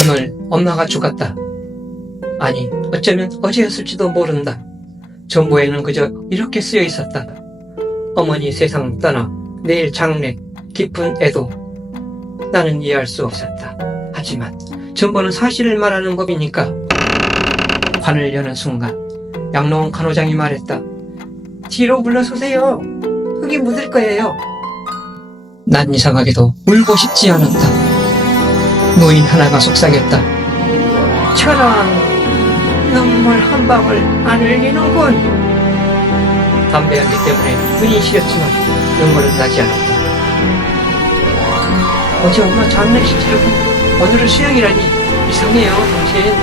오늘 엄마가 죽었다. 아니, 어쩌면 어제였을지도 모른다. 정보에는 그저 이렇게 쓰여 있었다. 어머니 세상 떠나 내일 장례, 깊은 애도. 나는 이해할 수 없었다. 하지만 정보는 사실을 말하는 법이니까. 관을 여는 순간 양로원 간호장이 말했다. 뒤로 물러서세요. 흙이 묻을 거예요. 난 이상하게도 울고 싶지 않았다. 노인 하나가 속삭였다. 저런 눈물 한 방울 안 흘리는군. 담배 연기 때문에 눈이 시렸지만 눈물은 나지 않았다. 어제 엄마 장례식 치르고 오늘은 수영이라니 이상해요, 당신.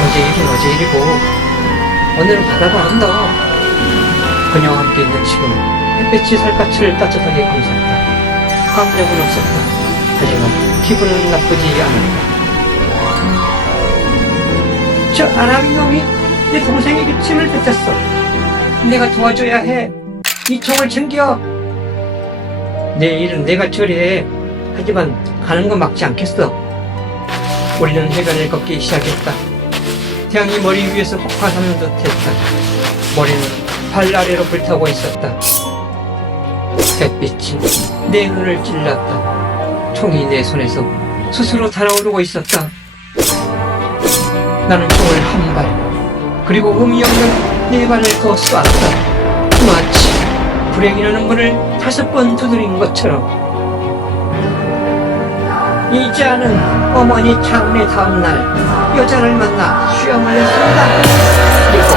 어제 일은 어제 일이고 오늘은 바다가 안 더. 그녀와 함께 있는 지금 햇빛이 살갗을 따뜻하게 감쌌다. 감정은 없었다. 하지만 기분은 나쁘지 않았다. 저 아람이 놈이 내 동생에게 침을 뱉었어. 내가 도와줘야 해. 이 총을 챙겨. 내 일은 내가 처리해. 하지만 가는 건 막지 않겠어. 우리는 해변을 걷기 시작했다. 태양이 머리 위에서 폭파하는 듯 했다. 머리는 발 아래로 불타고 있었다. 햇빛이 내 눈을 찔렀다. 총이 내 손에서 스스로 달아오르고 있었다. 나는 총을 한 발, 그리고 의미 없는 네 발을 더 쐈다. 마치 불행이 라는 문을 다섯 번 두드린 것처럼. 이자는 어머니 장례 다음날 여자를 만나 수염을 냈습니다. 그리고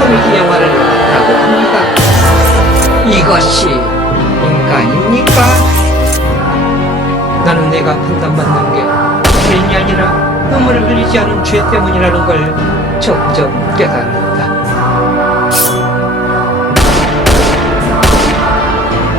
코미디 영화를 봤다고 합니다. 이것이 인간입니까? 나는 내가 판단받는 게 죄인이 아니라 눈물을 흘리지 않은 죄 때문이라는 걸 점점 깨달았다.